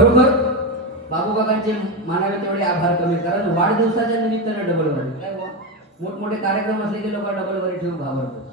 खरोखर बाबू काकांचे मानावे तेवढे आभार कमी, कारण वाढदिवसाच्या निमित्तानं डबल वारी काय बुवा? मोठमोठे कार्यक्रम असले की लोक डबल वारी ठेवून घाबरतात.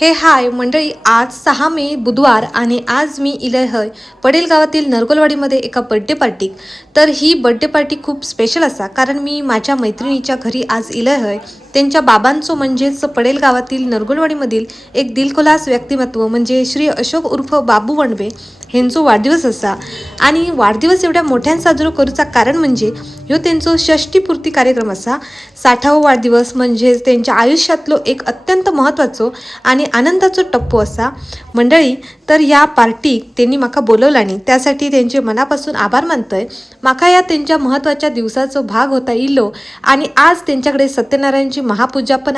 हे हाय मंडळी, आज 6 मे बुधवार आणि आज मी इले हय पडेल गावातील नरगोलवाडीमध्ये एका बड्डे पार्टीक. तर ही बड्डे पार्टी खूप स्पेशल असा, कारण मी माझ्या मैत्रिणीच्या घरी आज इले हय. त्यांच्या बाबांचं म्हणजेच पडेल गावातील नरगोलवाडीमधील एक दिलखुलास व्यक्तिमत्व म्हणजे श्री अशोक उर्फ बाबू वणबे ह्यांचा वाढदिवस असा. आणि वाढदिवस एवढ्या मोठ्यान साजरो करूचा कारण म्हणजे ह्यो त्यांचो षष्टीपूर्ती कार्यक्रम असा. 60वा वाढदिवस म्हणजेच त्यांच्या आयुष्यातलो एक अत्यंत महत्त्वाचो आणि आनंदाचो टप्पो असा. मंडळी, तर ह्या पार्टीक त्यांनी माका बोलवला आणि त्यासाठी त्यांचे मनापासून आभार मानतोय. माका या त्यांच्या महत्त्वाच्या दिवसाचो भाग होता इल्लो आणि आज त्यांच्याकडे सत्यनारायणची महापूजा पण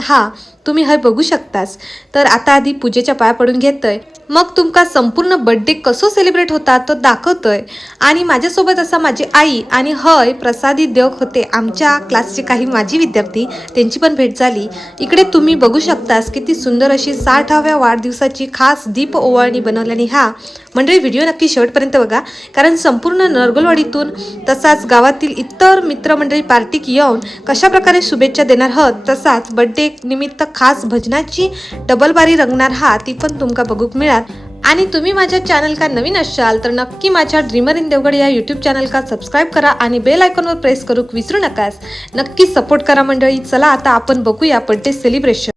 तुम्ही हय बघू शकतास. तर आता आधी पूजेच्या पाया पडून घेतोय, मग तुमका संपूर्ण बर्थडे कसो सेलिब्रेट होता तो दाखवतोय. आणि माझ्यासोबत असा माझी आई आणि हय प्रसादी देवक होते, आमच्या क्लासचे काही माजी विद्यार्थी, त्यांची पण भेट झाली. इकडे तुम्ही बघू शकतास किती सुंदर अशी 60व्या वाढदिवसाची खास दीप ओवाळणी बनवल्याने मंडळी व्हिडिओ नक्की शेवटपर्यंत बघा, कारण संपूर्ण नरगोलवाडीतून तसाच गावातील इतर मित्रमंडळी पार्टीक येऊन कशा प्रकारे शुभेच्छा देणार आहात, तसाच बर्थडे निमित्त खास भजनाची डबल बारी रंगणार ती पण तुमका बघूक मिळाल. आणि तुम्ही माझ्या चॅनल का नवीन असाल तर नक्की माझ्या ड्रीमर इन देवगड या यूट्यूब चॅनल का सबस्क्राईब करा आणि बेल आयकॉनवर प्रेस करूक विसरू नकास. नक्की सपोर्ट करा मंडळी. चला आता आपण बघूया बर्थडे सेलिब्रेशन.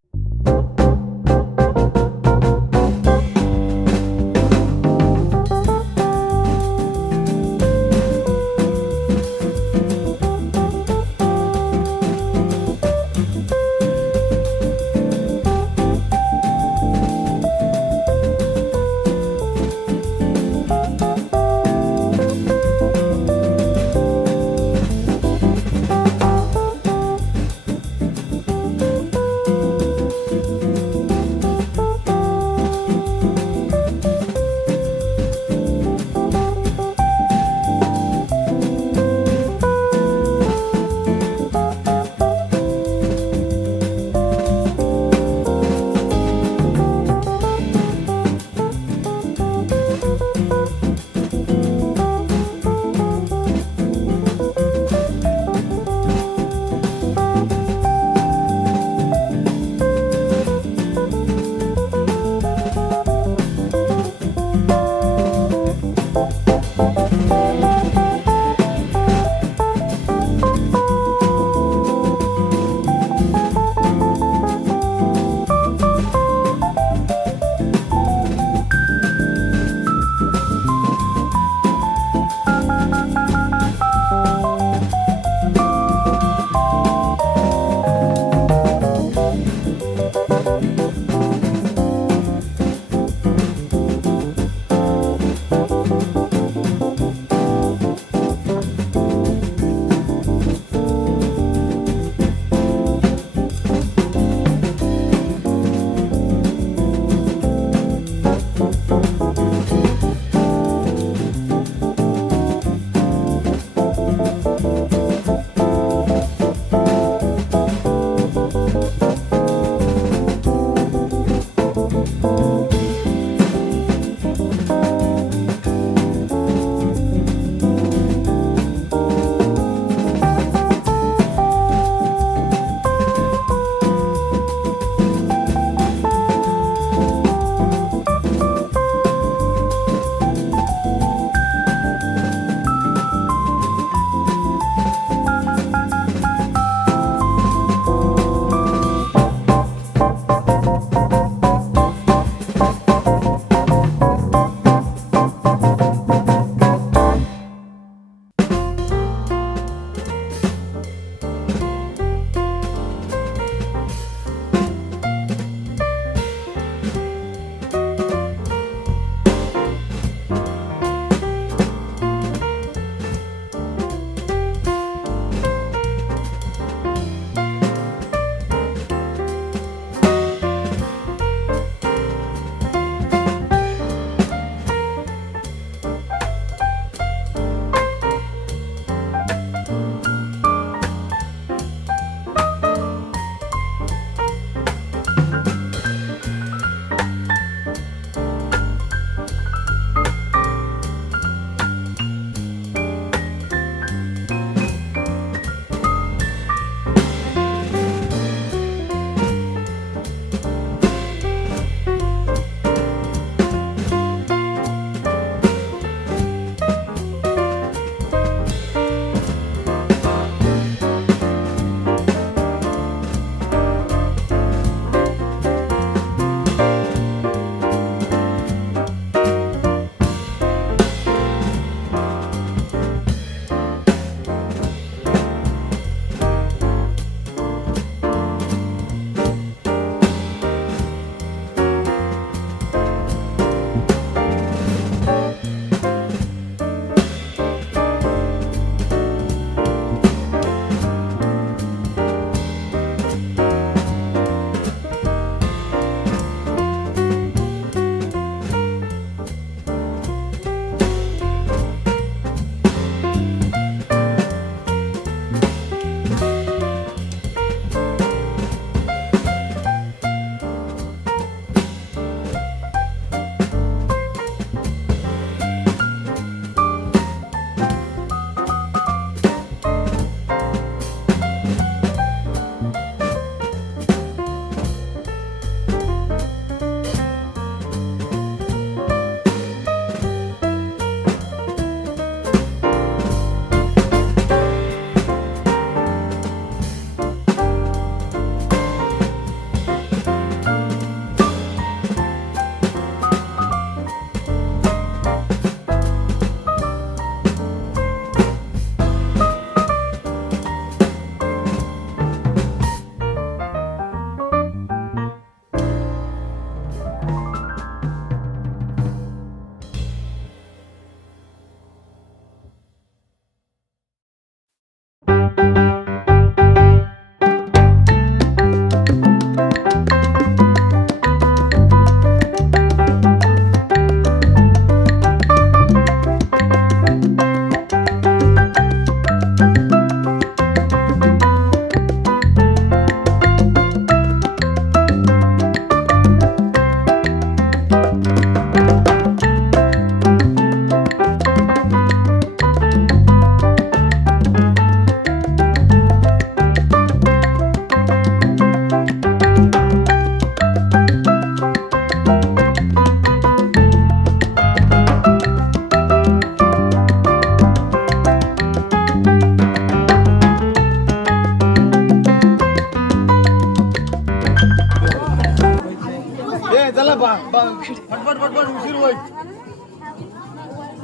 पटपट पटपट उशीर होईल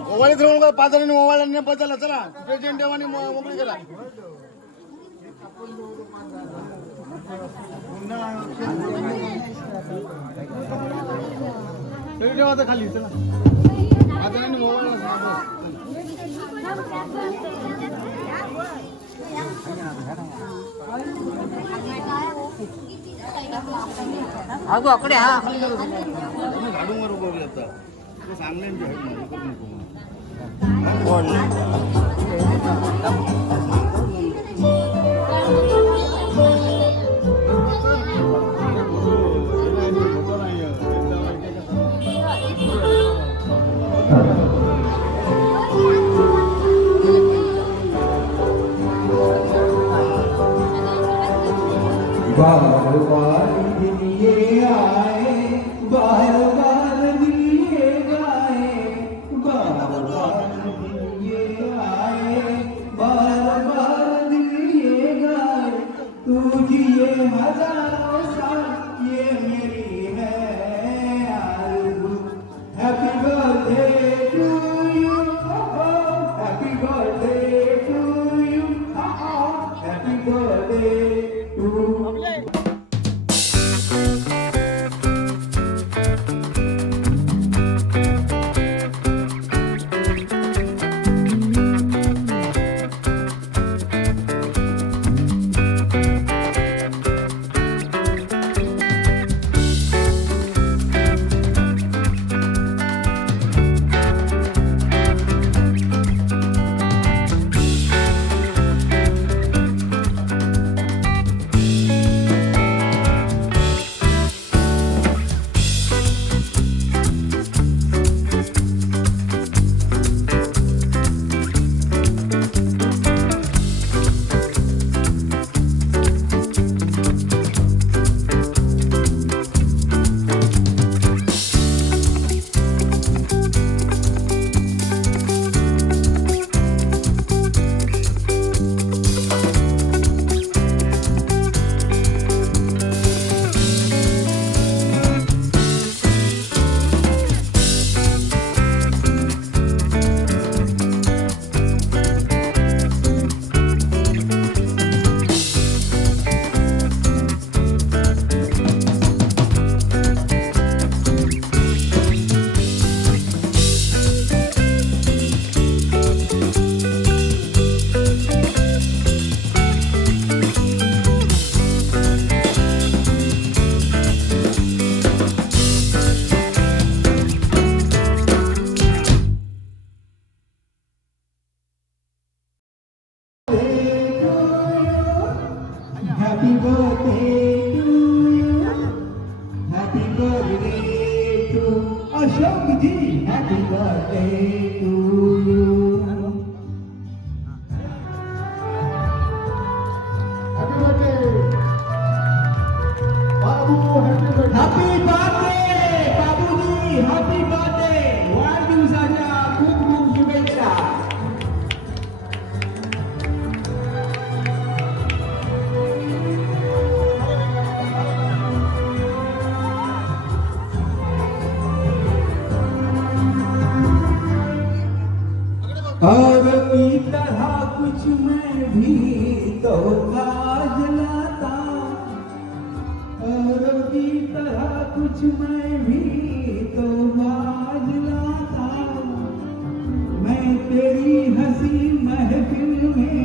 मोबाईल ठेवून का 5 जणांनी मोबाईल बदलला चला प्रेसिडेंट देवानी मोकळी करा देवाचा खाली चला 5 जणांनी मोबाईल अगो अकडे हा झाडूवर उभं येतात सांगणे बार बार दिए आए बार बार दिए गाए बार बार दिए आए बार बार दिए गाए तुझी ये हजारों साल ये मेरी है आरज़ू happy birthday to you happy birthday to you happy birthday to Happy birthday to you. Happy birthday to Ashok ji. Happy birthday to you. Happy birthday. Babu, happy birthday. Happy birthday, Babuji. Happy birthday. वाढदिवसाच्या खूप खूप शुभेच्छा. और की तरह कुछ मैं भी तो आज लाता और की तरह कुछ मैं भी तो आज लाता मैं तेरी हंसी महफिल में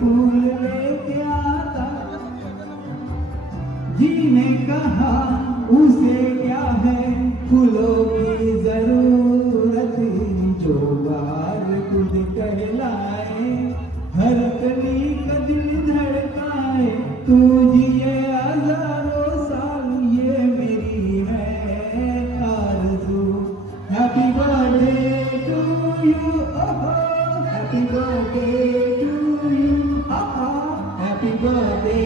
फूल लेके आता जी ने कहा उसे क्या है फूलों की जरूरत जो बार खुद कहलाए हर कली का दिल धड़काए तू जिए हजारों साल ये मेरी है आरज़ू happy birthday to you happy birthday to you happy birthday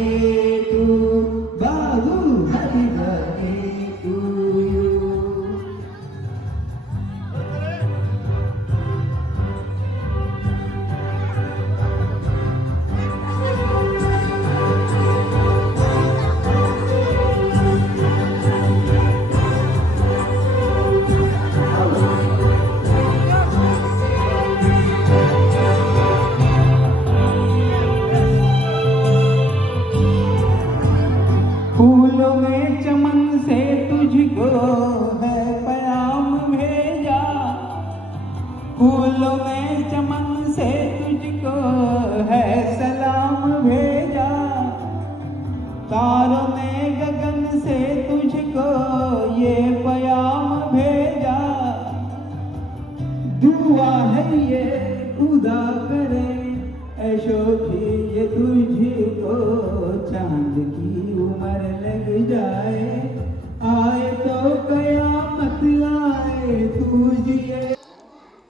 to बाबू हैप्पी बर्थडे टू यू फूलों में चमन से तुझको है सलाम भेजा, तारों ने गगन से तुझको ये प्याम भेजा। दुआ है ये खुदा करे ऐशो की ये तुझको, चांद की उम्र लग जाए, आए तो कयामत आए तुझे।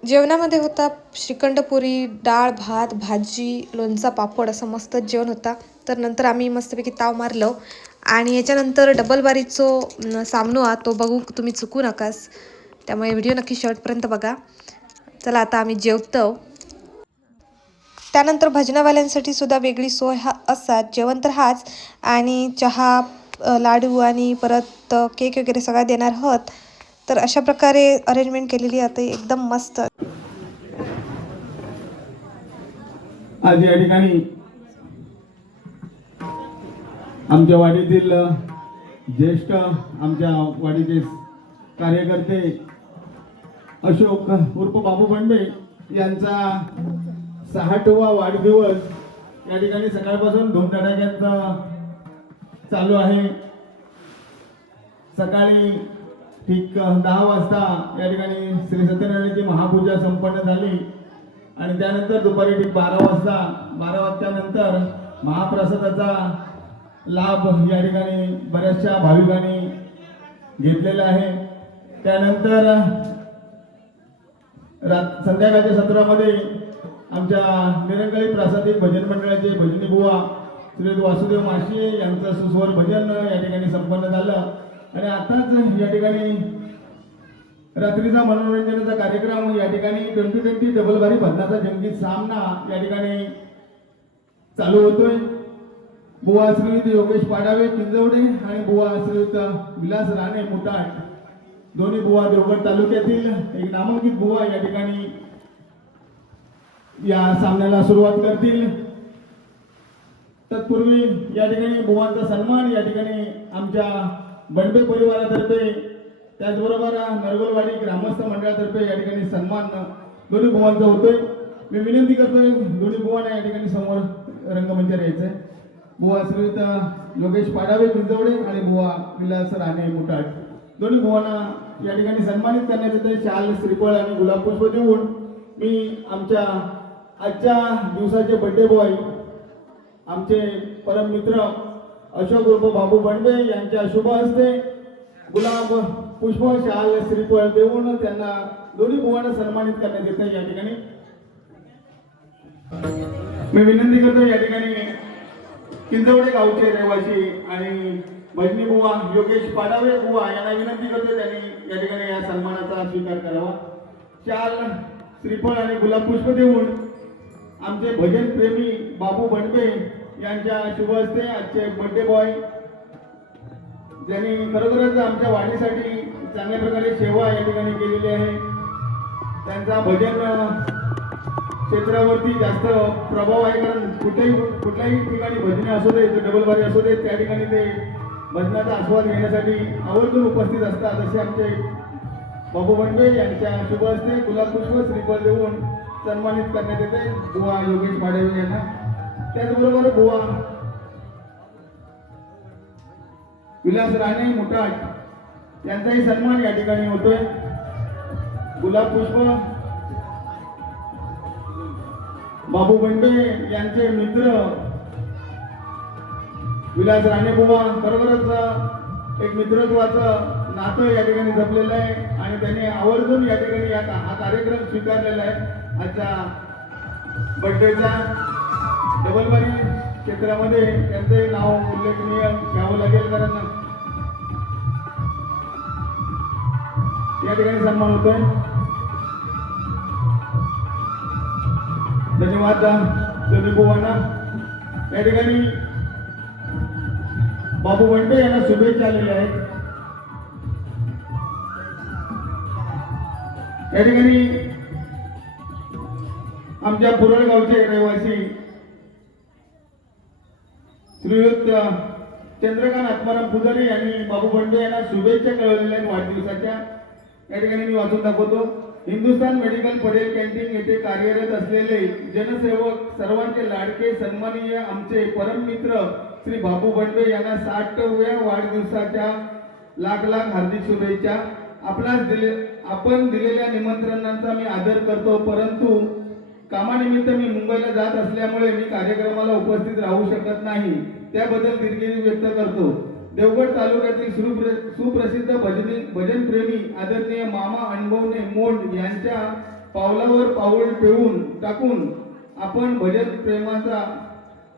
जेवणामध्ये होता श्रीखंड पुरी, डाळ भात, भाजी, लोणचा, पापड असं मस्त जेवण होता. तर नंतर आम्ही मस्तपैकी ताव मारलो आणि याच्यानंतर डबल बारीचं सामनो आ तो बघू तुम्ही चुकू नकास, त्यामुळे व्हिडिओ नक्की शेवटपर्यंत बघा. चला आता आम्ही जेवतो. त्यानंतर भजनावाल्यांसाठी सुद्धा वेगळी सोय असतात. जेवण तर हाच आणि चहा, लाडू आणि परत केक वगैरे सगळं देणार आहोत. तर अशा प्रकारे अरेंजमेंट केलेली आहे एकदम मस्त. आज या ठिकाणी आमच्या वाडीतील ज्येष्ठ आमच्या वाडीचे कार्यकर्ते अशोक उर्फ बाबू बंडे यांचा 60वा वाढदिवस या ठिकाणी सकाळपासून धूमधडाक्यात चालू आहे. सकाळी ठीक 10 वाजता या ठिकाणी श्री सत्यनारायणाची महापूजा संपन्न झाली आणि त्यानंतर दुपारी ठीक 12 वाजल्यानंतर महाप्रसादाचा लाभ या ठिकाणी बऱ्याचशा भाविकांनी घेतलेला आहे. त्यानंतर संध्याकाळच्या सत्रामध्ये आमच्या निरंकाळी प्रासादिक भजन मंडळाचे भजनी बुवा श्री वासुदेव माशी यांचं सुस्वर भजन या ठिकाणी संपन्न झालं आणि आताच या ठिकाणी रात्रीचा मनोरंजनाचा कार्यक्रम या ठिकाणी 2020 डबल बारी भजनाचा जंगी सामना या ठिकाणी चालू होतोय. बुवा श्रीयुत योगेश पाडावे किंजवडे आणि बुवा श्रीयुत विलास राणे मुटाट दोन्ही बुवा देवगड तालुक्यातील एक नामांकित बुवा या ठिकाणी या सामन्याला सुरुवात करतील. तत्पूर्वी या ठिकाणी बुवांचा सन्मान या ठिकाणी आमच्या बंडे परिवारातर्फे त्याचबरोबर नरगोलवाडी ग्रामस्थ मंडळातर्फे या ठिकाणी सन्मान दोन्ही बुवांचा होतोय. मी विनंती करतोय दोन्ही बुवांना या ठिकाणी समोर रंगमंचावर यायचंय. बुवा श्रीयुत योगेश पाडावे किंजवडे आणि बुवा विलास राणे मुटाट दोन्ही बुवांना या ठिकाणी सन्मानित करण्यात येते. शाल, श्रीफळ आणि गुलाब पुष्प देऊन मी आमच्या आजच्या दिवसाचे बड्डे बॉय आमचे परम मित्र अशोक उर्फ बाबू बंडे यांच्या शुभ हस्ते गुलाब पुष्प, शाल, श्रीफळ देऊन त्यांना दोन्ही बुवांना सन्मानित करण्यात येते. या ठिकाणी मी विनंती करतो या ठिकाणी किंजवडे गावचे रहिवासी आणि भजनी बुवा योगेश पाडावे बुवा यांना विनंती करतो त्यांनी या ठिकाणी या सन्मानाचा स्वीकार करावा. शाल, श्रीफळ आणि गुलाब पुष्प देऊन आमचे भजन प्रेमी बाबू बंडे यांच्या शुभ हस्ते आजचे बर्थडे बॉय ज्यांनी खरोखरच आमच्या वाढीसाठी चांगल्या प्रकारे सेवा या ठिकाणी केलेली आहे. त्यांचा भजन क्षेत्रावरती जास्त प्रभाव आहे, कारण कुठल्याही ठिकाणी भजने असू दे, डबल बारी असू दे, त्या ठिकाणी ते भजनाचा आस्वाद घेण्यासाठी आवर्जून उपस्थित असतात. असे आमचे बाबू बंडे यांच्या शुभ हस्ते गुलाब पुष्प, श्रीफळ देऊन सन्मानित करण्यात येते बुवा योगेश पाडेवे यांना. त्याचबरोबर बुवा विलास राणे मुटाट यांचाही सन्मान या ठिकाणी होतोय. गुलाब पुष्प बाबू बंडे यांचे मित्र विलास राणे बुवा खरोखरच एक मित्रत्वाचं नातं या ठिकाणी जपलेलं आहे आणि त्यांनी आवर्जून या ठिकाणी हा कार्यक्रम स्वीकारलेला आहे. आजच्या बर्थडेचा डबलबारी क्षेत्रामध्ये त्यांचे नाव उल्लेखनीय घ्यावं लागेल, कारण या ठिकाणी सन्मान होतोय. धन्यवाद दोन्ही बुवांना. या ठिकाणी बाबू बंडे यांना शुभेच्छा आलेल्या आहेत. या ठिकाणी आमच्या पुरळ गावचे रहिवासी श्रीयुत चंद्रकांत आत्माराम पुजारी यांनी बाबू बंडे यांना शुभेच्छा कळवलेल्या आहेत वाढदिवसाच्या. या ठिकाणी मी वाचून दाखवतो. हिंदुस्थान मेडिकल पडेल कॅन्टीन येथे कार्यरत असलेले जनसेवक सर्वांचे लाडके सन्माननीय आमचे परममित्र श्री बाबू बंडवे यांना 60व्या वाढदिवसाच्या लाख लाख हार्दिक शुभेच्छा. आपण दिलेल्या निमंत्रणांचा मी आदर करतो, परंतु कामानिमित्त मी मुंबईला जात असल्यामुळे मी कार्यक्रमाला उपस्थित राहू शकत नाही. त्याबद्दल दिलगिरी व्यक्त करतो. देवगड तालुक्यातील सुप्रसिद्ध भजनप्रेमी आदरणीय मामा अनुभवने मोंड यांच्या पावलावर पाऊल ठेवून टाकून आपण भजन प्रेमाचा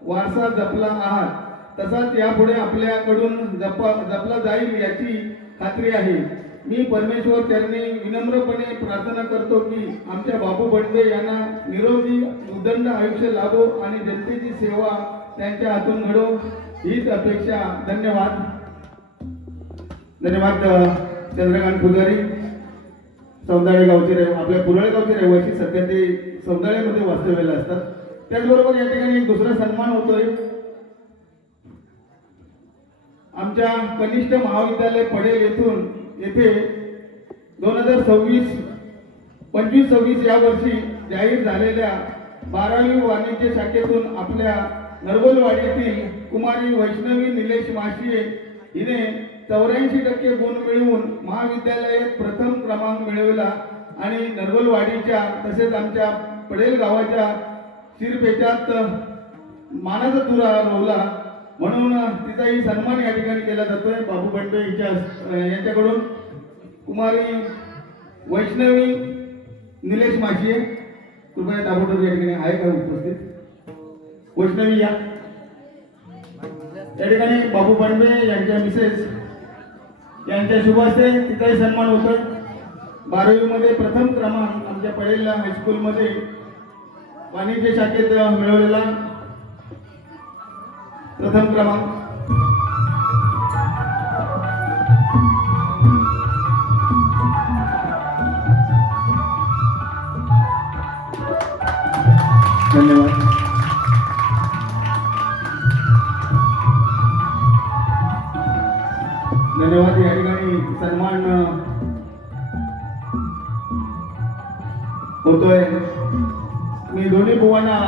वारसा जपला आहात. तसाच यापुढे आपल्याकडून जपला जाईल याची खात्री आहे. मी परमेश्वर चरणी विनम्रपणे प्रार्थना करतो की आमच्या बाबू बंडवे यांना निरोगी उदंड आयुष्य लाभो आणि जनतेची सेवा त्यांच्या हातून घडो, हीच अपेक्षा. धन्यवाद. धन्यवाद. चंद्रकांत पुजारी, सौंदाळे गावचे, आपल्या पुरळे गावचे रहिवासी, सध्या ते सौंदाळ्यामध्ये वास्तव्याला असतात. त्याचबरोबर या ठिकाणी एक दुसरा सन्मान होतोय. आमच्या कनिष्ठ महाविद्यालय पडेल येथे 2025-26 या वर्षी जाहीर झालेल्या 12वी वाणिज्य शाखेतून आपल्या नरगोलवाडीतील कुमारी वैष्णवी निलेश माशिये हिने 84% गुण मिळवून महाविद्यालयात प्रथम क्रमांक मिळवला आणि नरगोलवाडीच्या तसेच आमच्या पडेल गावाच्या शिरपेचात मानाचा तुरा रोवला. म्हणून तिचाही सन्मान या ठिकाणी केला जातोय. बाबू बंडवे यांच्याकडून कुमारी वैष्णवी निलेश माशिये, कृपया ताबडतोब या ठिकाणी आहे का उपस्थित? वैष्णवी या ठिकाणी बाबू बंडवे यांच्या मिसेस यांच्या शुभ हस्ते तिचाही सन्मान होतोय. 12वी मध्ये प्रथम क्रमांक आमच्या पडेल हायस्कूलमध्ये वाणिज्य शाखेत मिळवलेला प्रथम क्रमांक. धन्यवाद. धन्यवाद. या ठिकाणी सन्मान होतोय. मी दोन्ही बुवांना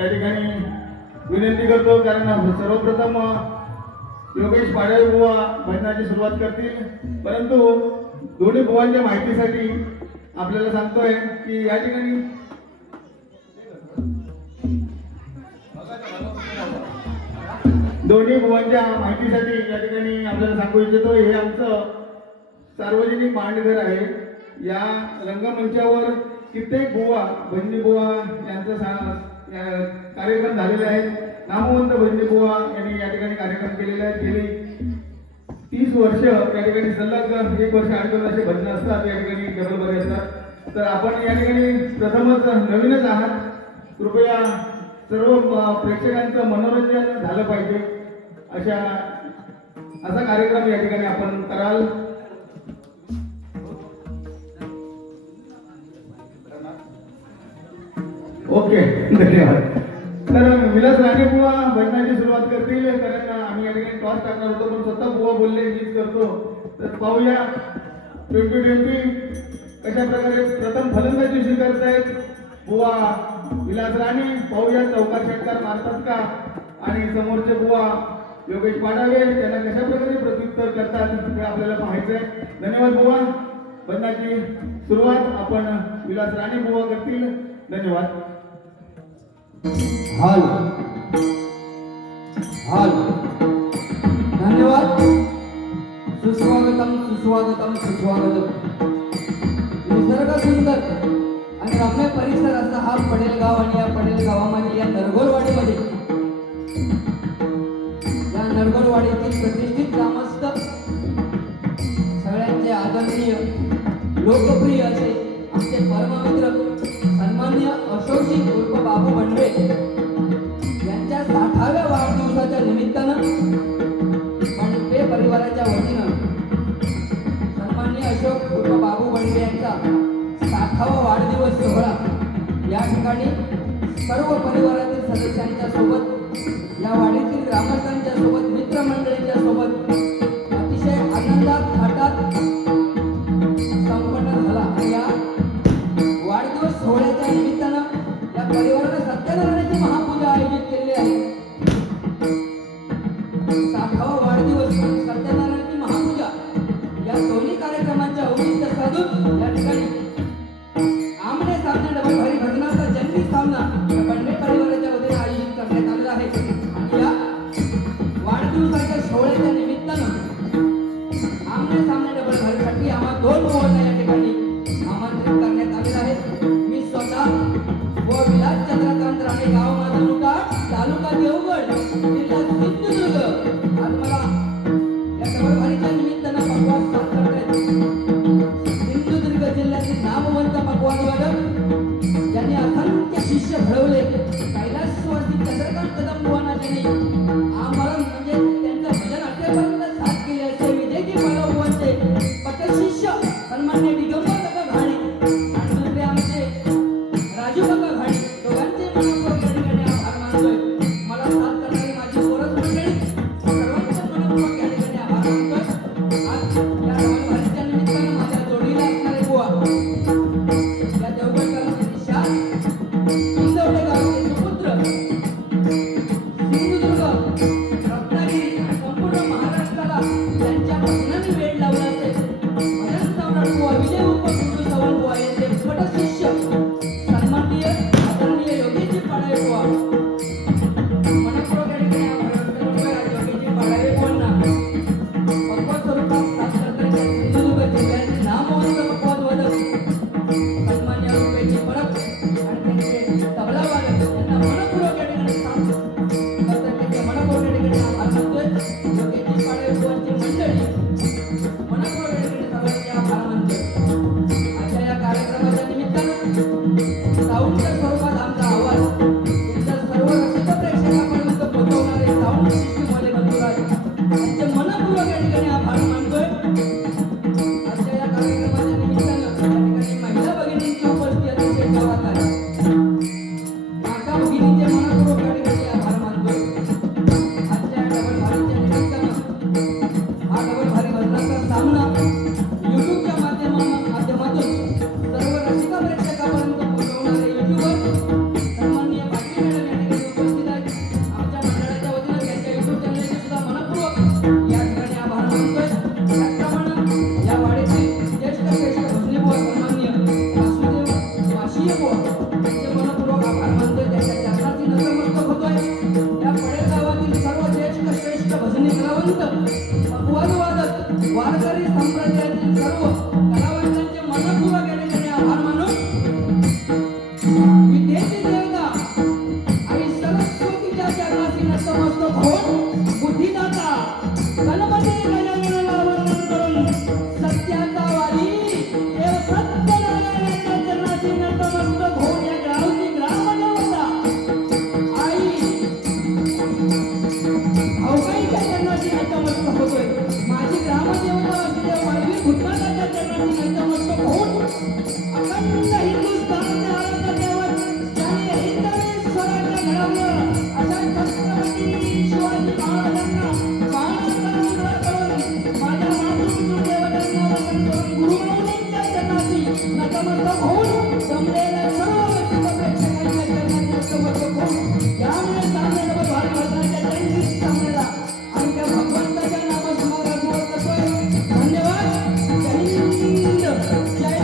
या ठिकाणी विनंती करतो, कारण सर्वप्रथम योगेश पाडळे बुवा भजनाची सुरुवात करतील, परंतु दोन्ही बुवांच्या माहितीसाठी आपल्याला सांगतोय की या ठिकाणी दोन्ही बुवांच्या माहितीसाठी या ठिकाणी आपल्याला सांगू इच्छितो, हे आमचं सार्वजनिक मांडघर आहे. या रंगमंचावर कित्येक बुवा, भजनी बुवा यांचं कार्यक्रम झालेले आहेत. नामवंत भजनी बुवा यांनी या ठिकाणी कार्यक्रम केलेले आहेत. गेली 30 वर्ष या ठिकाणी सलग 1 वर्ष आठवण असे भजन असतात, या ठिकाणी डबलबरी असतात. तर आपण या ठिकाणी प्रथमच नवीनच आहात, कृपया सर्व प्रेक्षकांचं मनोरंजन झालं पाहिजे असा कार्यक्रम या ठिकाणी आपण कराल. ओके, धन्यवाद. तर विलास राणे बुवा भजनाची सुरुवात करतील, कारण आम्ही या ठिकाणी टॉस टाकणार होतो पण स्वतः बुवा बोलले मीच करतो. तर पाहूया 2020 कशा प्रकारे प्रथम फलंदाजी स्वीकारतायत बुवा विलास राणे. पाहूया चौकार षटकार मारतात का, आणि समोरचे बुवा योगेश पाडावे त्यांना कशा प्रकारे प्रत्युत्तर करतात हे आपल्याला पाहायचंय. धन्यवाद बुवा. भजनाची सुरुवात आपण विलास राणे बुवा करतील. धन्यवाद. हाल हाल. धन्यवाद. सुस्वागतम सुस्वागतम सुस्वागतम. निसर्ग सुंदर आणि रम्य परिसर असा हा पडेल गाव, आणि या पडेल गावामध्ये या नरगोलवाडीमध्ये या नरगोलवाडीतील प्रतिष्ठित ग्रामस्थ सगळ्यांचे आदरणीय लोकप्रिय असे आमचे परममित्र सन्मान्य अशोकजी उर्फ बाबू बंडवे यांच्या 60व्या वाढदिवसाच्या निमित्तानं बंडवे परिवाराच्या वतीनं सन्मान्य अशोक उर्फ बाबू बंडवे यांचा 60वा वाढदिवस सोहळा या ठिकाणी सर्व परिवारातील सदस्यांच्या सोबत, या वाडीतील ग्रामस्थांच्या सोबत, मित्रमंडळींच्या सोबत अतिशय आनंदात थाटात संपन्न झाला. आणि या 2 बुवांना या ठिकाणी आमंत्रित करण्यात आलेलं आहे. मी स्वतः व विलास चंद्रकांत राणे, गाव माझा मुका, तालुका देवगड, जिल्हा सिंधुदुर्ग. आज मला या डबलभारीच्या निमित्तानं पकवास सादर करतायत सिंधुदुर्ग जिल्ह्यातील नामवंत पकवासवादक ज्यांनी असंख्य शिष्य घडवले, कैलासवासी चंद्रकांत कदम बुवांना ज्यांनी आमरण म्हणजे त्यांचं भजन अखेरपर्यंत साथ केले असे विजयजी पालव बुवांचे पटशिष्य सन्मान्य दिगंबर काका घाणे आणि दुसरे आमचे राजू काका घाणे, दोघांचे मनपूर्वक या ठिकाणी आभार मानतोय. मला साथ करणारी माझी कोरस मंडळी सर्वांचे मनपूर्वक या ठिकाणी आभार मानतोय. आज या डबलभारीच्या निमित्तानं माझ्या जोडीला असणारे बुवा या देवगड तालुक्यातील शान इंदवडे गावाचे सुपुत्र, सिंधुदुर्ग, रत्नागिरी आणि संपूर्ण महाराष्ट्राला त्यांच्या भजनाने वेळ लावला असेल भजन सम्राट बुवा विजय उर्फ गुरु चव्हाण बुवा यांचे पटशिष्य सन्माननीय आदरणीय योगीजी पाडावे बुवा. मनपूर्वक या ठिकाणी आभार व्यक्त करतोय योगीजी पाडावे बुवांना. पक्वास स्वरूपात साथ करताना सिंधुदुर्ग जिल्ह्यातील नामवंत पक्वासवादक सन्मान्य योगीजी परब आणि त्यांचे तबला वादक यांना मनपूर्वक या ठिकाणी साथ करतात. त्यांचे मनपूर्वक या ठिकाणी आभार मानतोय. योगीजी पाडावे बुवांची मंडळी मनपूर्वक या ठिकाणी सर्वांचे आभार मानतोय. आजच्या या कार्यक्रमाच्या निमित्तानं साऊंडच्या स्वरूपात आमचा आवाज तुमच्या सर्व रसिक प्रेक्षकांपर्यंत पोहोचवणारे साऊंड सिस्टीम वाले बंधुराज यांचे मनपूर्वक या ठिकाणी आभार मानतोय. आजच्या या कार्यक्रमाच्या निमित्तानं या ठिकाणी महिला भगिनींची उपस्थिती अतिशय जोरात आहे. माता भगिनींचे मनपूर्वक या ठिकाणी आभार मानतोय. आजच्या या डबलभारीच्या निमित्तानं हा डबलभारी भजनाचा सामना युट्यूबच्या माध्यमातून सर्व रसिक प्रेक्षकांपर्यंत पोहोचवणारे युट्यूबर सन्माननीय पाटील मॅडम या ठिकाणी उपस्थित आहेत. आमच्या मंडळाच्या वतीनं त्यांच्या युट्यूब चॅनलचे सुद्धा मनपूर्वक या ठिकाणी आभार मानतोय. त्याचप्रमाणे या वाडीतील ज्येष्ठ भजनी बुवा सन्माननीय वासुदेव वाशीय बुवा यांचे मनपूर्वक आभार मानतोय. त्यांच्या चरणाची नतमस्तक होतोय. या पडेल गावातील सर्व ज्येष्ठ श्रेष्ठ भजनी कलावंत, पकवासवादक, वारकरी संप्रदायातील सर्व कलावंतांचे मनपूर्वक या ठिकाणी आभार मानून विद्येची देवता आई सरस्वतीच्या चरणाची नतमस्तक होऊन बुद्धिदाता गणपती गजाननाला वंदन करून सत्याचा वाली देव सत्यनारायणाच्या चरणाची नतमस्तक होऊन या गावची ग्रामदेवता आई भाऊबाईच्या चरणाची नतमस्तक होतोय. माझी ग्रामदेवता वासुदेव मालवी भूतनाथाच्या चरणाची नतमस्तक होऊन अखंड हिंदुस्थानचे आराध्य दैवत ज्याने हिंदवी स्वराज्य घडवलं अशा छत्रपती शिवाजी महाराजांना मानवंदना करून माझ्या मातृदेवतांना वंदन करून गुरुमाऊलींच्या चरणाची नतमस्तक होऊन जमलेल्या सर्व रसिक प्रेक्षकांच्या चरणाची नतमस्तक होऊन यामुळे सामने डबलभारी भजनाच्या जयंती सामन्याला आणि त्या भगवंताच्या नामस्मरणात करतोय. धन्यवाद. जय हिंद, जय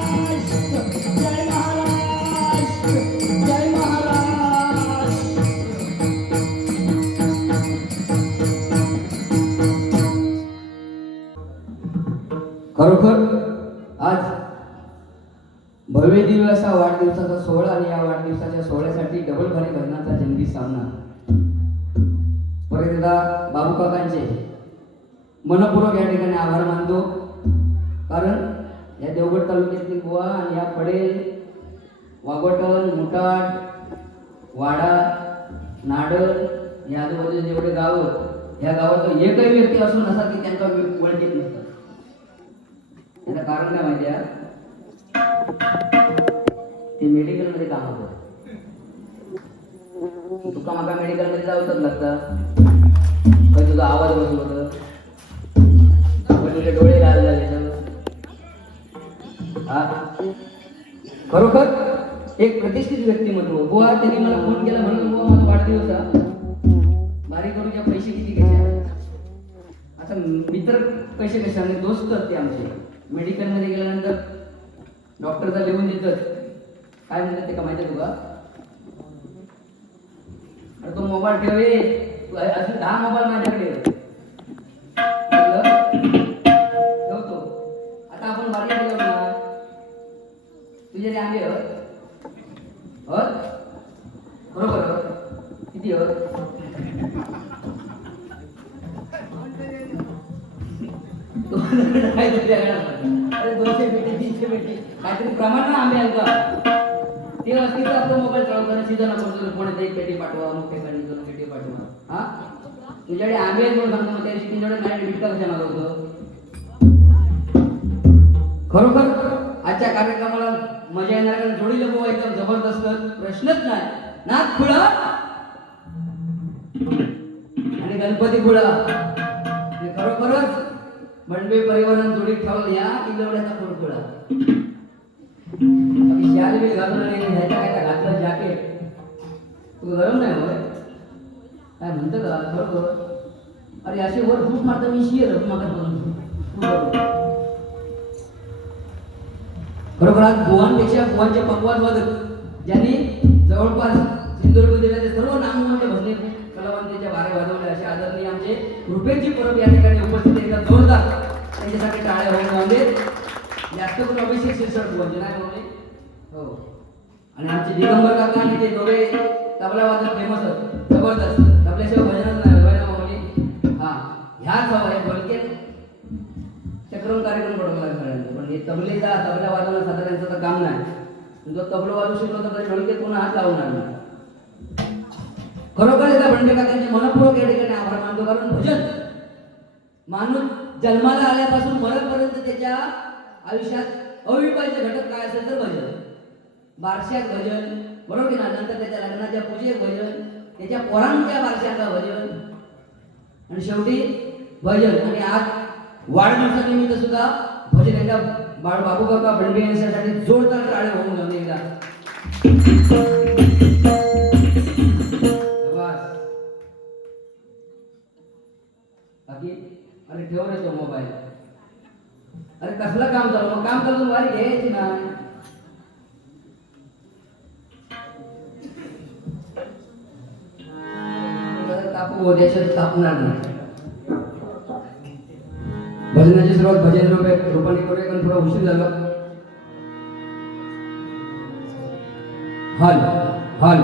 महाराष्ट्र, जय महाराष्ट्र, जय महाराष्ट्र. खरोखर आज भव्य दिव्य असा वाढदिवसाचा सोहळा आणि या वाढदिवसाच्या सोहळ्यासाठी डबलभारी भजनाचा जंगी सामना. परत एकदा बाबू काकांचे मनपूर्वक या ठिकाणी आभार मानतो. कारण या देवगड तालुक्यातली बुवा आणि या पडेल, वाघोटण, मुटाड, वाडा, नाडल या आजूबाजूचे जेवढे गावं, या गावात एकही व्यक्ती असून नसा की त्यांचा ओळखीत नसतात. याचं कारण काय माहिती आहे? ते मेडिकलमध्ये काम होतं. तुका माका मेडिकलमध्ये जाऊच लागतं. काही तुझा आवाज बसू होतं, तुझे डोळे लाल झाले. खरोखर एक प्रतिष्ठित व्यक्तिमत्व. बुवा त्यांनी मला फोन केला म्हणून बुवा माझा वाढदिवस भारी करूच्या पैसे किती कसे. आता मित्र पैसे कसे आणि दोस्त ते आमचे मेडिकलमध्ये गेल्यानंतर डॉक्टरचा लिहून देतात. काय म्हणतात ते का माहिती आहे तुला? अरे तो मोबाईल ठेवे, असे 10 मोबाईल माझ्याकडे ठेवतो. आता तुझे आंबे बरोबर किती अरे 200 पेटी 300 पेटी काहीतरी प्रमाण ना आंबे अंका ते असतील तर आपला मोबाईल चालवताना सीजन आपण कोणाचं एक पेटी पाठवा मग ते 2 पेटी पाठवा हा तुझ्याकडे आंबे आहेत म्हणून सांगतो मग त्या दिवशी तुझ्याकडे नाही बिटका कशा मागवतो खरोखर आजच्या कार्यक्रमाला मजा येणार कारण जोडीला बुवा एकदम जबरदस्त प्रश्नच नाही नाथ खुळा आणि गणपती खुळा हे खरोखरच मंडळी परिवारानं जोडीत ठेवलं या इंदवड्याचा खुळखुळा शाल बी घालून आणि ह्याच्या काय घातलं जॅकेट तू गरम नाही होय काय म्हणतं का खरोखर अरे असे वर फूट मारता मी शियर मग बरोबर आज बुवांपेक्षा बुवांचे पक्वानवादक ज्यांनी जवळपास सिंधुदुर्ग जिल्ह्याचे सर्व नामवंत भजने कलावंतांच्या बारे वाजवले असे आदरणीय आमचे रुपेशजी परब या ठिकाणी उपस्थित एकदा जोरदार त्यांच्यासाठी टाळ्या होऊन जाऊन जास्त करून अभिषेक शिरसाट बुवांचे नाही बोलले हो आणि आमचे दिगंबर काका आणि ते दोघे तबला वादक फेमस आहेत जबरदस्त तबल्याशिवाय भजनच नाही व्हायला माऊली हा ह्याच हवा आहे बलकेत चक्रम कार्यक्रम पडवला सगळ्यांचा पण हे तबला वाजवणं साधारण यांचं तर काम नाही जो तबला वाजवू शिकलो तर तरी ढोलकेत पुन्हा हात लावणार नाही खरोखर एकदा भंडे काकांचे मनपूर्वक या ठिकाणी आभार मानतो कारण भजन माणूस जन्माला आल्यापासून मरेपर्यंत त्याच्या आयुष्यात अविभाज्य घटक काय असेल तर भजन बारशात भजन बरोबर की ना नंतर त्याच्या लग्नाच्या पूजेत भजन त्याच्या पोरांच्या बारशाचा भजन आणि शेवटी भजन आणि आज वाढदिवसानिमित्त सुद्धा भजन एकदा बाबू काका भंडे यांच्यासाठी जोरदार टाळे होऊन जाऊन एकदा बाकी अरे ठेव रे तो मोबाईल अरे कसलं काम चालू मग काम करून वारी घ्यायची ना तापू देशात तापणार नाही भजनाची सुरुवात भजन रूपाने करूया कारण थोडा उशीर झाला हाल हाल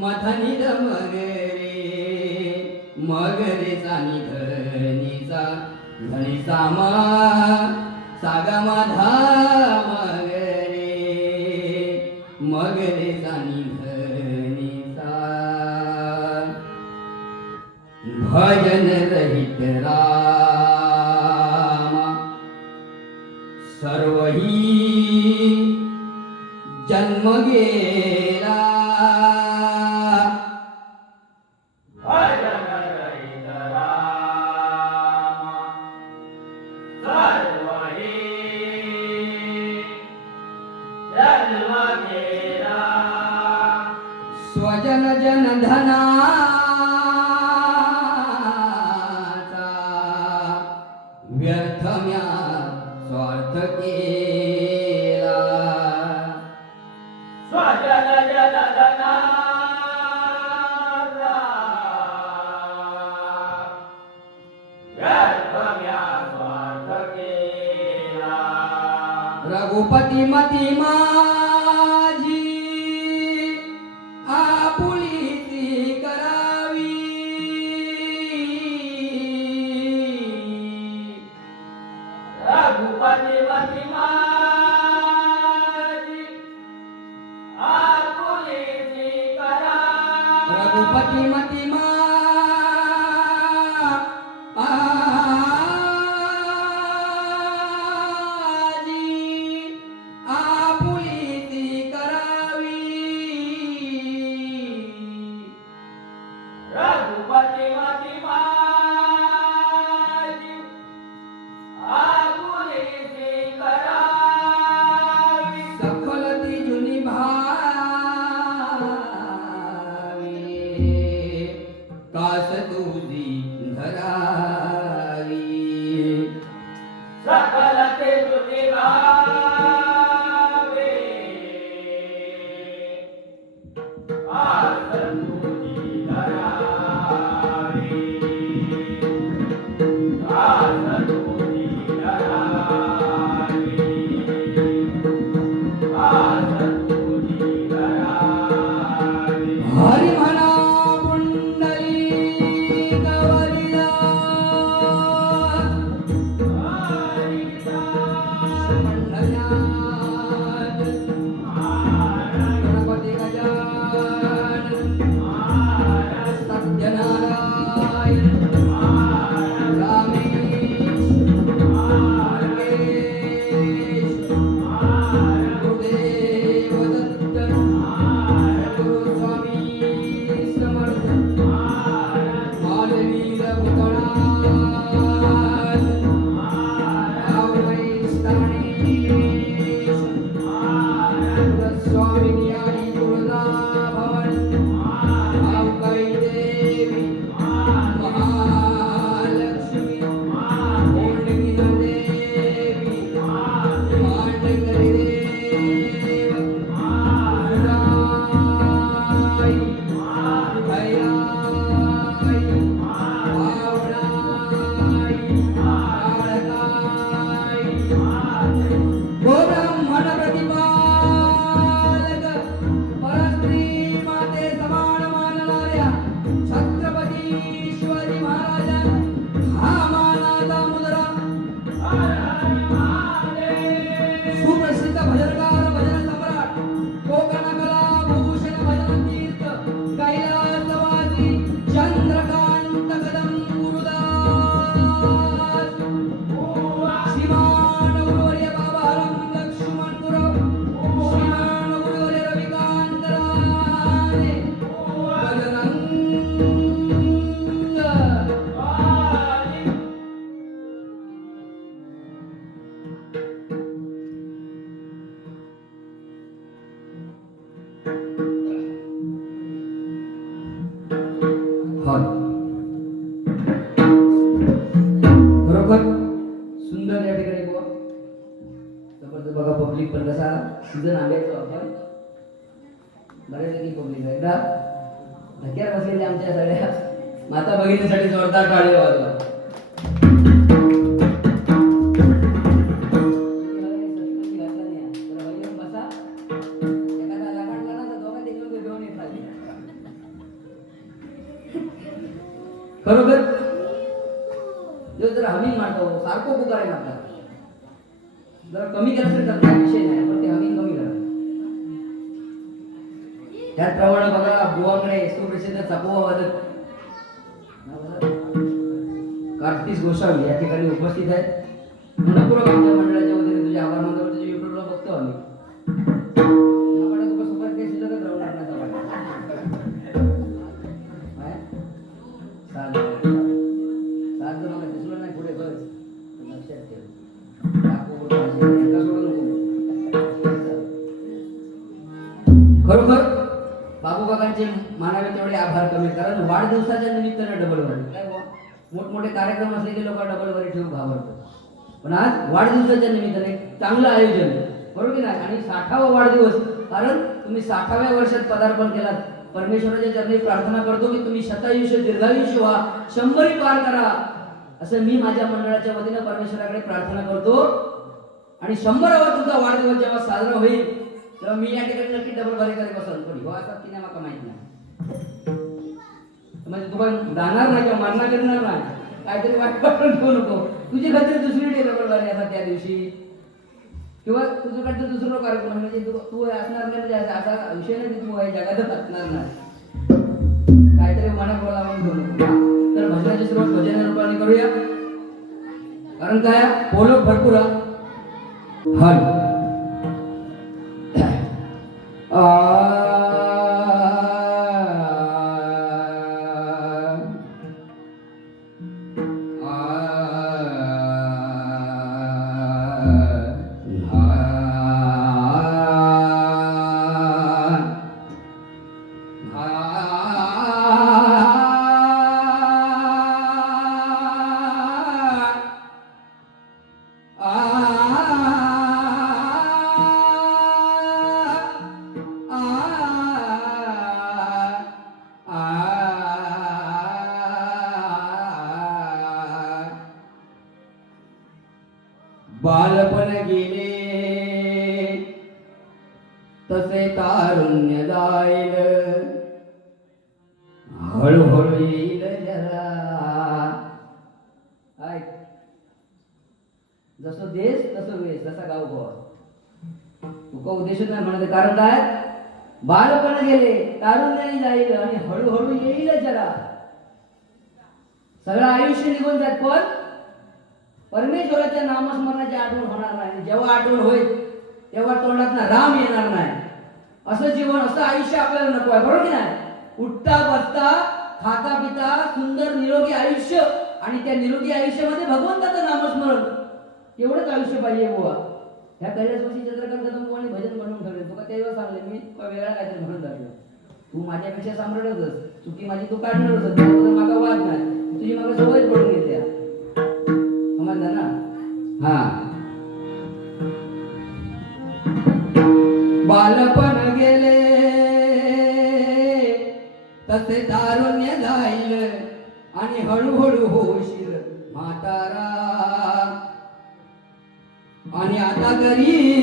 मधनी द मगरे सानी धनीचा धनीचा म सागा माधा मगरे मगरे सानी धनीचा भजन रहित रामा सर्वही जन्म गेला स्वजन जन धनाचा व्यर्थ म्या स्वार्थ केला स्वजन जन धनाचा व्यर्थ म्या स्वार्थ केला रघुपती मती माझी आपुलीची करावी रघुपती मती माझी आपुलीची करावी रघुपती मती रघुपती मती माझी आपुलीची करावी सखलती जुनी भावी स्वामिनी आई तुळजा भवानी अवकाळी देवी महालक्ष्मी कोंडगी देवी मांडकरी देव राई भैराई आवडाई काळकाई गोब्राह्मण प्रतिपालक परस्त्री माते समान मानणाऱ्या छत्रपती शिवाजी महाराज हा मानाचा मुद्रा सुप्रसिद्ध भजनकार भजन सम्राट कोकणकला भूषण भजन तीर्थ कैलासवासी चंद्रकांत कदम गुरुदास श्रीमान गुरुवर्य बाबाराम लक्ष्मण गुरव श्रीमान गुरुवर्य रविकांत राणे बजरंग होय बरोबर सुंदर या ठिकाणी बुवा जबरदस्त बघा पब्लिक पण कसा सीझन आंब्याचा आपण बऱ्यापैकी पब्लिक आहे एकदा धक्क्यावर बसलेले आमच्या सगळ्या माता भगिनीसाठी जोरदार टाळी वाजवा खरोखर जो जर हमीन मारतो सारखं पुकारे मारतात जरा कमी केलं असेल तर काही विषय नाही पण ते हमीन कमी करा त्याचप्रमाणे बघा बुवांकडे सुप्रसिद्ध चपोवा वादक कार्तिक गोसावी या ठिकाणी उपस्थित आहेत मनपूर्वक आमच्या मंडळाच्या वतीने तुझे आभार मानतो तुझ्या युट्यूबला बघतो आम्ही आपण सुपर काही शिल्लकच राहून लागण्याचा वाटतं सात जण दिसलं नाही पुढे बस लक्षात ठेव खरोखर बाबू काकांचे मानावे तेवढे आभार कमी कारण वाढदिवसाच्या निमित्तानं डबल वारी काय मोठमोठे कार्यक्रम असले की लोक डबल वारी ठेवून घाबरतात पण आज वाढदिवसाच्या निमित्ताने चांगलं आयोजन बरोबर की नाही आणि 60वा वाढदिवस कारण तुम्ही 60व्या वर्षात पदार्पण केलात परमेश्वराच्या चरणी प्रार्थना करतो की तुम्ही शतायुष्य दीर्घायुष्य व्हा 100 पार करा असं मी माझ्या मंडळाच्या वतीनं परमेश्वराकडे प्रार्थना करतो आणि 100वा तुमचा वाढदिवस जेव्हा साजरा होईल तेव्हा मी या ठिकाणी नक्की डबल बारी करी बसन पण हो असं की नाही मला माहित नाही म्हणजे तुला जाणार नाही किंवा मारणार करणार नाही काहीतरी वाट पाठवून ठेवू नको तुझी खात्री दुसरी डबल बारी आता त्या दिवशी किंवा तुझ्याकडचं दुसरं कार्यक्रम म्हणजे तू असणार नाही म्हणजे असा विषय नाही की तू जगातच असणार नाही काहीतरी मनात बोला म्हणून तर भजनाची सुरुवात भजन रूपाने करूया कारण काय बोलक भरपूर हल बालपण गेले तसे तारुण्य जाईल हळूहळू येईल जरा जसं देश तसं वेश जसा गाव गोवा तुका उद्देश नाही म्हणते कारण काय बालपण गेले तारुण्याने जाईल आणि हळूहळू येईल जरा सगळं आयुष्य निघून जात पण परमेश्वराच्या नामस्मरणाची आठवण होणार नाही जेव्हा आठवण होईल तेव्हा तोंडात ना राम येणार नाही असं जीवन असं आयुष्य आपल्याला नको आहे बरोबर की नाही उठता बसता खाता पिता सुंदर निरोगी आयुष्य आणि त्या निरोगी आयुष्यामध्ये भगवंताचं नामस्मरण एवढंच आयुष्य पाहिजे बुवा ह्या कैलासवासी चंद्रकांत कदम बुवाने भजन बनवून ठेवले तुका तेव्हा सांगले तुका वेगळा काहीतरी म्हणून जातो. तू माझ्यापेक्षा सांभाळतच चुकी माझी तू काढणारच होती. त्याबद्दल मागा वाद नाही. तुझी मागा सवयच पडून घेतल्या. समजलं ना? हा. बालपण गेले तसे तारुण्य जाईल आणि हळूहळू होशील म्हातारा. आणि आता तरी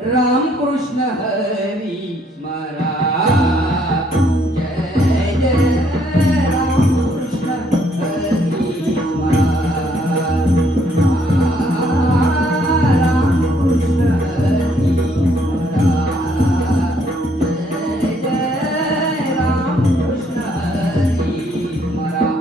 रामकृष्ण हरी स्मरा. जय जय रामकृष्ण हरी स्मरा. रामकृष्ण हरी स्मरा. जय जय रामकृष्ण हरी स्मरा.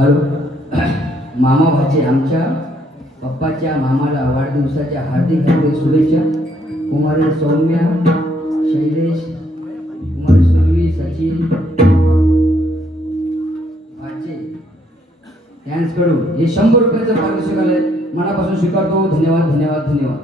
हॅलो मामा भाचे आमच्या पप्पाच्या मामाला वाढदिवसाच्या हार्दिक हार्दिक शुभेच्छा. कुमारी सौम्या, शैलेश, कुमारी सुरवी, सचिन भाचे यांच्याकडून हे 100 रुपयाचं पारितोषिक आलंय. मनापासून स्वीकारतो. धन्यवाद धन्यवाद धन्यवाद.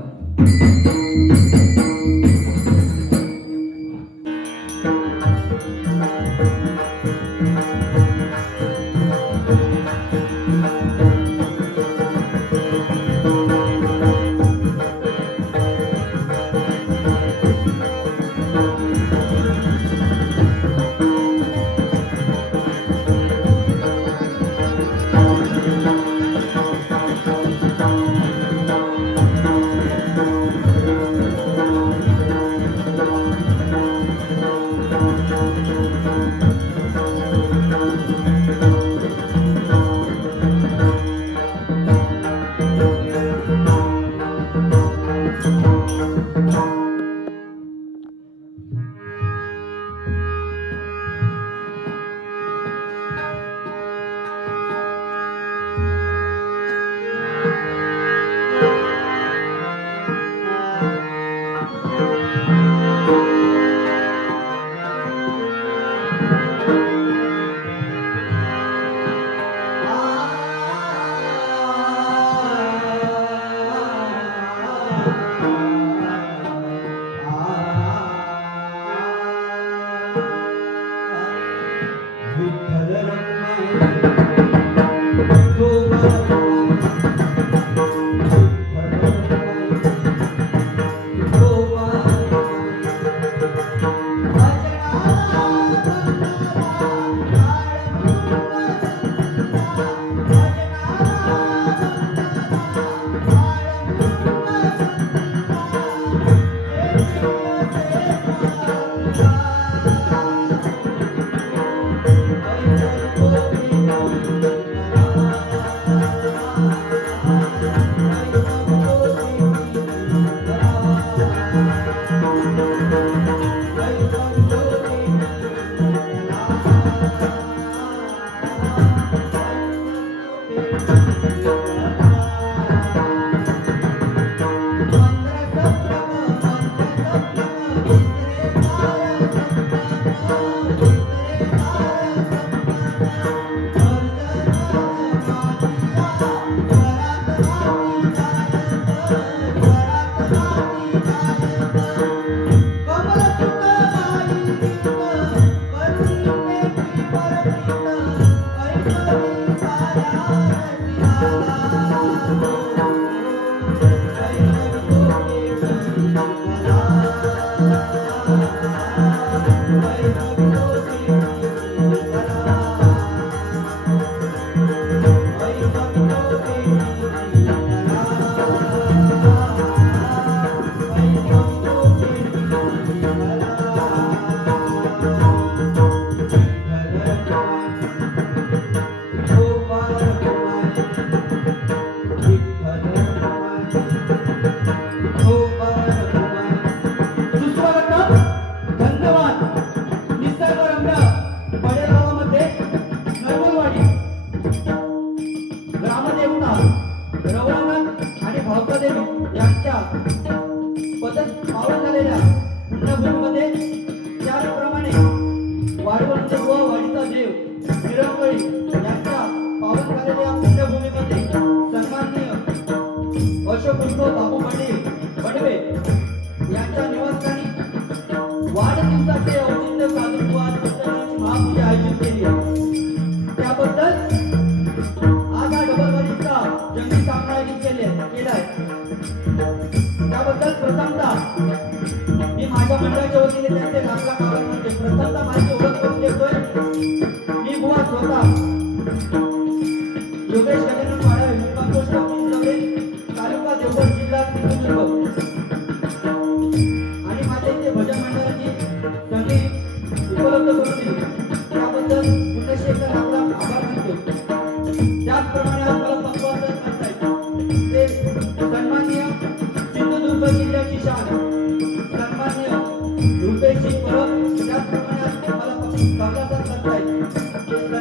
त्याचप्रमाणे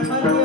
मला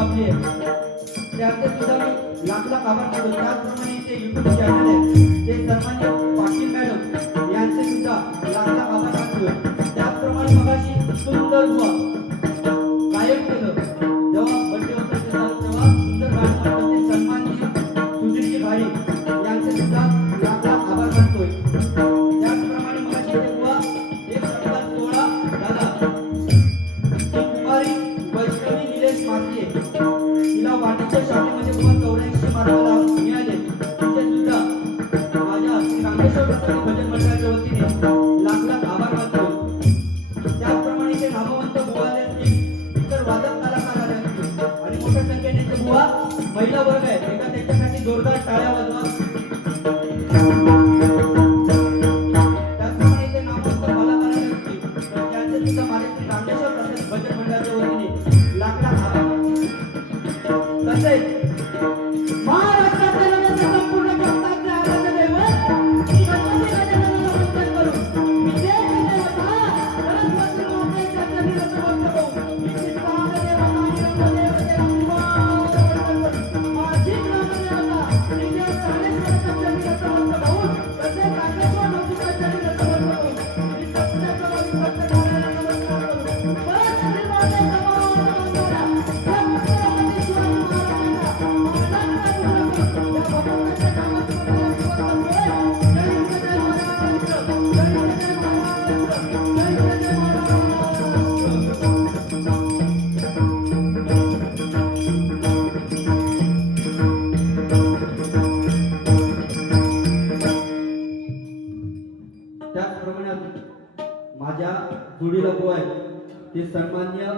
लाभली आहे त्याचे सुद्धा मी लाख आभार मानतो. त्याचप्रमाणे ते युट्यूब चॅनल आहे ते सन्मान्य पाटील मॅडम यांचे सुद्धा लाख आभार मानतो. त्याचप्रमाणे मगाशी सुंदर बुवा गायन केलं जेव्हा बर्थडे होता तेव्हा सुंदर गाणं म्हणतात ते सन्मान्य सुधीरजी घाडी यांचे सुद्धा लाख आभार मानतोय. त्याचप्रमाणे मगाशी ते बुवा 1/16 झाला कुमारी वैष्णवी निलेश मासिये तिला वाणिज्य शाखेमध्ये बुवा 84 मार्काला मिळाले. तिचे सुद्धा माझ्या श्री रामेश्वर प्रसाद भजन मंडळाच्या वतीने लाख आभार मानतो. त्याचप्रमाणे ते नामवंत बुवा इतर वादक कलाकार आले असतील आणि मोठ्या संख्येने ते बुवा महिला वर्ग आहे एका त्यांच्यासाठी जोरदार टाळ्या वाजवा. त्याचप्रमाणे ते नामवंत कलाकार आले असतील तर त्यांचे सुद्धा माझ्या श्री रामेश्वर प्रसाद भजन मंडळाच्या वतीने लाख आभार. तसेच महाराष्ट्रातील आणि संपूर्ण भारताचे आराध्य दैवत गणपती गजाननाला वंदन करून विजय देवता सरस्वती मातेच्या चरणी नतमस्तक होऊन विशिष्ट देवता आणि रंगदेवतेला वंदन करून माझी ग्रामदेवता श्री देव प्राणेश्वरच्या चरणी नतमस्तक होऊन तसेच काकेश्वर नवतीच्या चरणी नतमस्तक होऊन श्री सत्याच्या वंदनाला नमस्कार करून परत श्री मातेचा त्याचप्रमाणे माझ्या जोडीला बुवा आहे ते सन्मान्य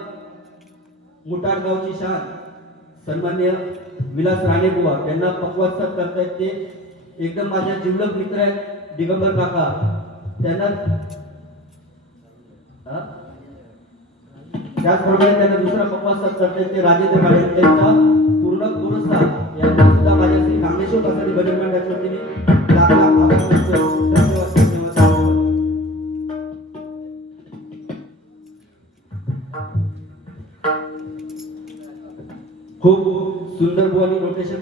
मुटाडगावची शान सन्मान्य विलास राणे बुवा त्यांना पक्वात्सक करतायत ते एकदम माझ्या जिवलग मित्र आहेत दिगंबर काका त्यांना त्याचप्रमाणे त्यांना दुसरा पक्वात्सक करतायत ते राजेंद्र गाडे त्यांचा पूर्ण पुरस्कार यांना सुद्धा माझ्या श्री रामेश्वर प्रसाद भजन मंडळाच्या वतीने लाख आभार मानतो. धन्यवाद धन्यवाद. खूप सुंदर बुवानी नोटेशन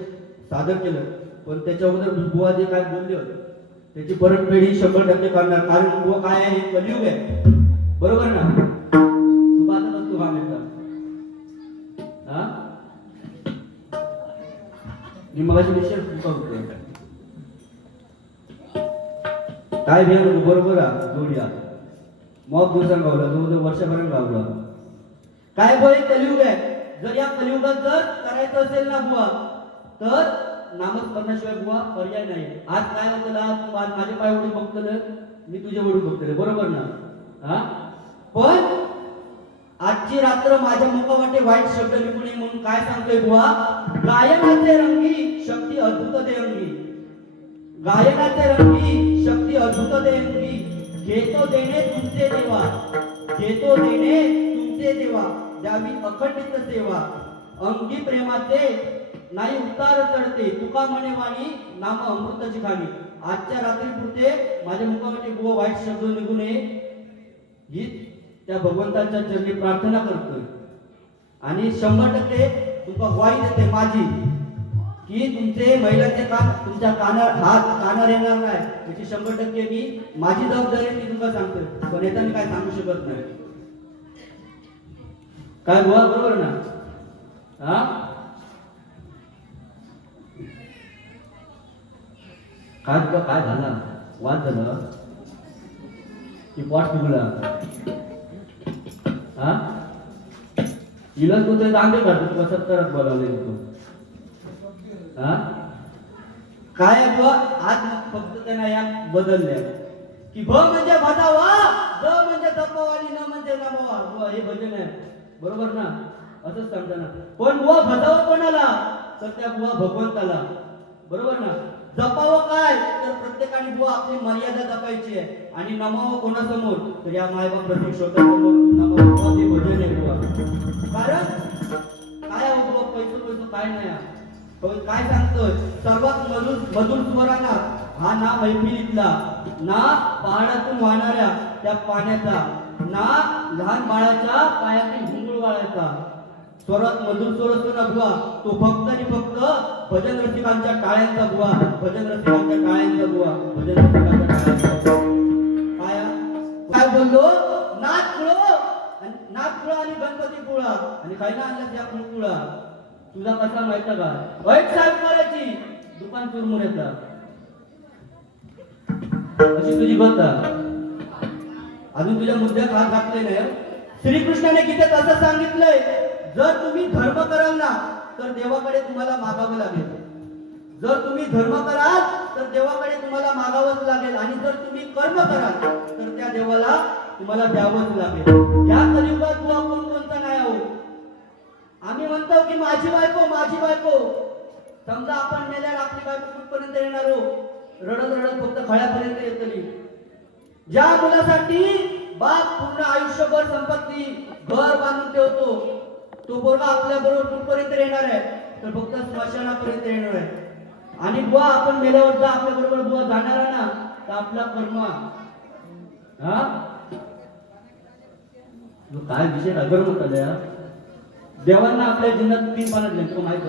सादर केलं पण त्याच्या अगोदर बुवा जे काय बोलले होते त्याची परतफेड ही 100% करणार कारण बुवा काय आहे हे कलियुग आहे बरोबर ना. तू बातच असतो हा मित्र हा मी मगाशी निश्चय होतो काय भ्या बरोबर जोडिया मग दिवसांनी गावला जवळजवळ वर्षभरात गावला काय बुवा हे कलियुग आहे. जर या कलियुगात जर करायचं असेल ना बुवा तर नामस्मरणाशिवाय बुवा पर्याय नाही. आज काय होतं आज माझे पाय ओढून बघतलं मी तुझे ओढून बघतले बरोबर ना. हा पण आजची रात्र माझ्या मुखावाटे वाईट शब्द निघू नये म्हणून काय सांगतोय बुवा गायनाचे रंगी शक्ती अद्भुत देंगी गायनाचे रंगी शक्ती अद्भुत देंगी घेतो देणे तुमचे देवा घेतो देणे तुमचे देवा द्यावी अखंडित सेवा अंगी प्रेमाचे नाही उतार चढते तुका म्हणे वाणी नाम अमृताची खाणी. आजच्या रात्री पुरते माझ्या मुखामध्ये बुवा वाईट शब्द निघू नये ही त्या भगवंताच्या चरणी प्रार्थना करतोय आणि 100% तुमका वाई देते माझी की तुमचे महिलांचे कान तुमच्या कानावर येणार नाही याची 100% मी माझी जबाबदारी मी तुमका सांगतोय पण येताना काय सांगू शकत नाही. काय बुवा बरोबर ना. हा काय तुला काय झाला वाद झाला की पोट फुगला हा इलाज तो ते चांगले करतो तुला 70 बोलावले होतो हा काय बुवा आज फक्त त्यांना या बदलल्या की भ म्हणजे भजावा ज म्हणजे जपावा आणि न म्हणजे नमावा बुवा हे भजन आहे बरोबर ना असंच सांगताना पण बुवा भजावा कोणाला तर त्या बुवा भगवंताला बरोबर ना. जपावं काय तर प्रत्येकाने बुवा आपली मर्यादा जपायची आहे आणि नमावं कोणासमोर तर या मायबाप प्रतीक श्रोत्यासमोर नमावं ते भजन आहे बुवा. कारण काय होतं बुवा पैसे काय नाही पण काय सांगतोय सर्वात मधुर स्वरांना हा ना मैफिलीतला ना पहाडातून वाहणाऱ्या त्या पाण्याचा ना लहान बाळाच्या पायातील घुंगुळ वाळायचा स्वरात मधुर स्वर असतो ना बुवा, तो फक्त आणि फक्त भजन रसिकांच्या टाळ्यांचा बुवा, भजन रसिकांच्या टाळ्यांचा बुवा, भजन रसिकांच्या टाळ्यांचा. काय बोललो? नाथ खुळा आणि गणपती खुळा आणि काय ना आणलं त्या खुळा. तुझा कसा माहिती का? वाईट साहेब करायची दुकान चुरमुऱ्याचा अशी तुझी गोष्ट. अजून तुझ्या मुद्द्यात हात घातले नाही. श्रीकृष्णाने गीतेत असं सांगितलंय, जर तुम्ही धर्म कराल ना तर देवाकडे तुम्हाला मागावं लागेल. जर तुम्ही धर्म कराल तर देवाकडे तुम्हाला मागावंच लागेल आणि जर तुम्ही कर्म कराल तर त्या देवाला तुम्हाला द्यावंच लागेल. या कलियुगात तू आपण कोणता नाही आहोत. आम्ही म्हणतो की माझी बायको माझी बायको. समजा आपण मेल्यावर आपली बायको कुठपर्यंत येणार हो? रडत रडत फक्त खळ्यापर्यंत येतली. ज्या मुलासाठी बाप पूर्ण आयुष्यभर संपत्ती घर बांधून ठेवतो, तो पोरगा आपल्या बरोबर कुठपर्यंत येणार आहे? तर फक्त स्मशानापर्यंत येणार आहे. आणि बुवा आपण मेल्यावर जर आपल्या बरोबर बुवा जाणार आहे ना तर आपला कर्म हा काय विषय अगर होत देवांना आपल्या जीवनात 3 पानं दिले. तो माहित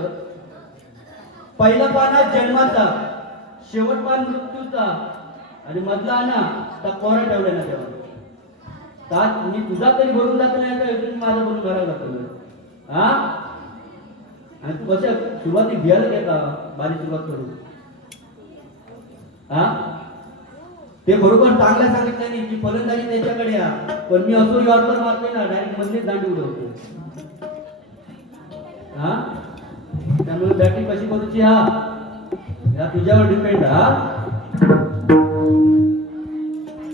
पहिला पाना जन्माचा, शेवट पान मृत्यूचा आणि मधला ना त्या कोरा ठेवला ना देवा. मी तुझा तरी भरून जात नाही का माझा भरून भरायला जातो हा. आणि तू कशा सुरुवाती घ्यायला घेता बारीक सुरुवात करू हा. ते बरोबर चांगल्या सांगितलं नाही की फलंदाजी त्याच्याकडे या, पण मी असो यॉर्कर मारतोय ना डायरेक्ट मधलीच दांडी उडवतो हा. त्यामुळे बॅटिंग कशी करूची हा या तुझ्यावर डिपेंड हा.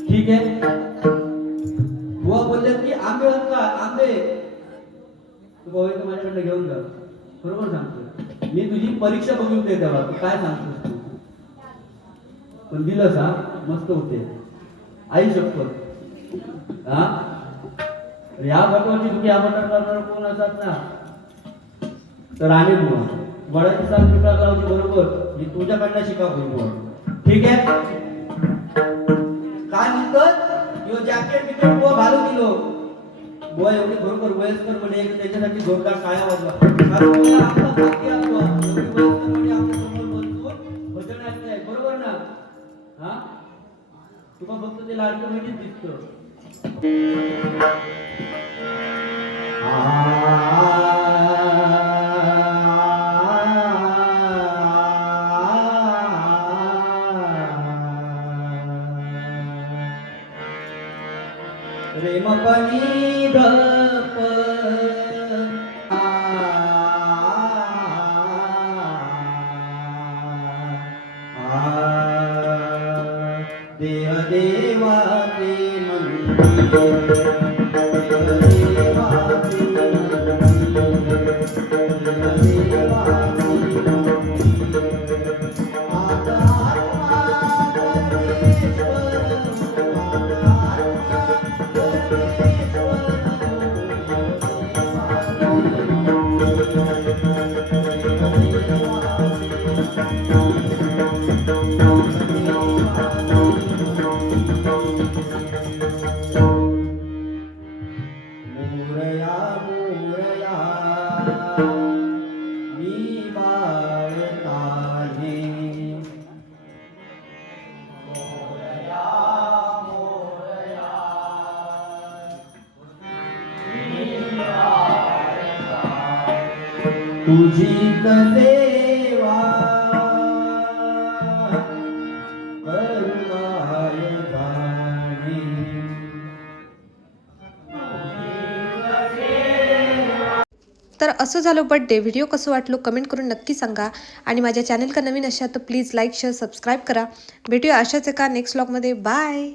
ठीक आहे. बुवा बोलले की आंबे होत का? आंबे तू भाऊ माझ्याकडे घेऊन जा. बरोबर सांगतो मी. तुझी परीक्षा बघून दे तेव्हा तू काय सांगतोस. पण दिलंस हा मस्त होते आई शपथ हा. या बटवाची तुम्ही या बटन करणार कोण असतात ना तर आणि बुवा वडाची साल पिंपळा लावची बरोबर मी तुझ्याकडनं शिका बुवा. ठीक आहे. काय म्हणतात यो जॅकेट बिकेट बुवा घालून दिलो बुवा एवढी बरोबर वयस्कर म्हणे त्याच्यासाठी जोरदार टाळ्या वाजवा. कारण तुला आपला भाग्य असतो एवढी वयस्कर म्हणे आपल्या समोर बसून भजन ऐकताय. बरोबर ना हा. तुला फक्त ते लाडकं म्हणजे दिसतं. रेम पनी धप देह देवाचे मंदिर, देह देवाचे मंदिर, देह देवाचे मंदिर. आता आत्मा परमेश्वर, आता आत्मा मोरया मोरया मी बाळकाने. मोरया मोरया मी बाळकाने. तुझीच सेवा करुणाय जाणे. तर असं झालं बर्थडे. व्हिडिओ कसं वाटलं कमेंट करून नक्की सांगा. आणि माझ्या चॅनल का नवीन असाल तर प्लीज लाईक शेअर सबस्क्राईब करा. भेटूया अशाच एका नेक्स्ट व्लॉगमध्ये. बाय.